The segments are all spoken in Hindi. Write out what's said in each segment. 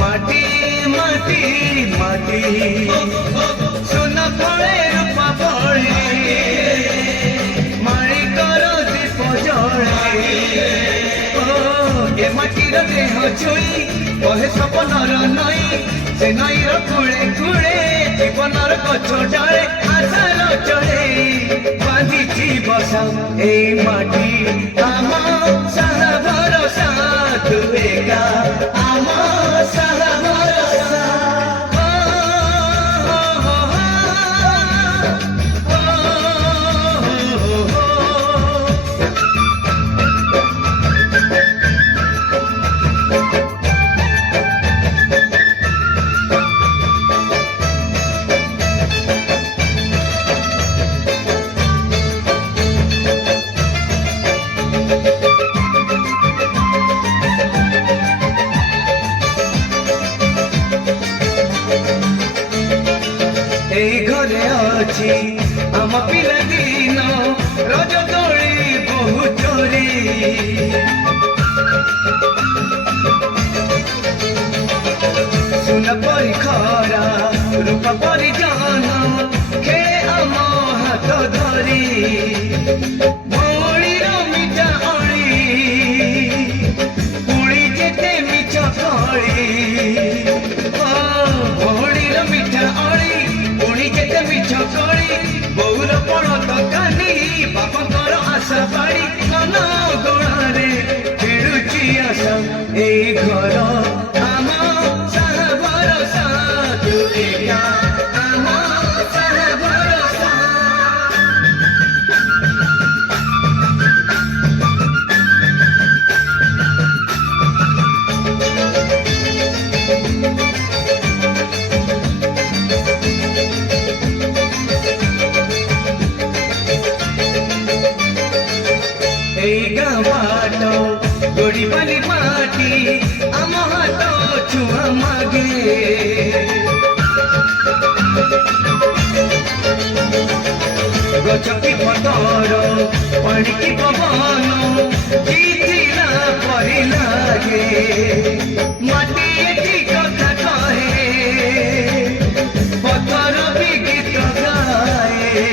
माटी माटी माटी सुन फले रूपा फले माई करो दीप जले ए माटीर देह छुई कहे सपनर नई से नईर कूड़े कूड़े जीवनर गछ डाले आशार चढ़े बांधिची बसा ए माटी आम सारा भरोसा तू एका आम सारा भरोसा घरे अच्छी आम पिला दिन रज दोली बहु चोरी सुन परी खरा रूप परी जान खे आम हाथ धरी भौणीर मिठा अड़ी पुणी जेते मिछ कड़ी भौणीर मिठा अड़ी पुणी जेते मिछ कड़ी बौर पण तकानी बापकर आशा पाड़ी मन गणारे खेलुची आशा ए घर आम सारा भरोसा तू एका आम सारा भरोसा बाट गोड़ी बाली माटी आम हाथ छुआ मागे गछ की पतर पानी की पवन जीतिला परी लागे माटी एठी कथा कहे पत्थर भी गीत गाए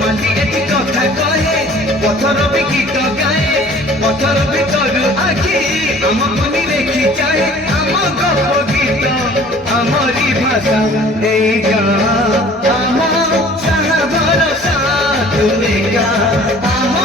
माटी एठी कथा कहे पत्थर भी गीत गाए पत्थर भीतर आखि आम मनी रेखी चाहे आम गप गीत आमरी भाषा ए गाँ आम सारा भरोसा तू एका आम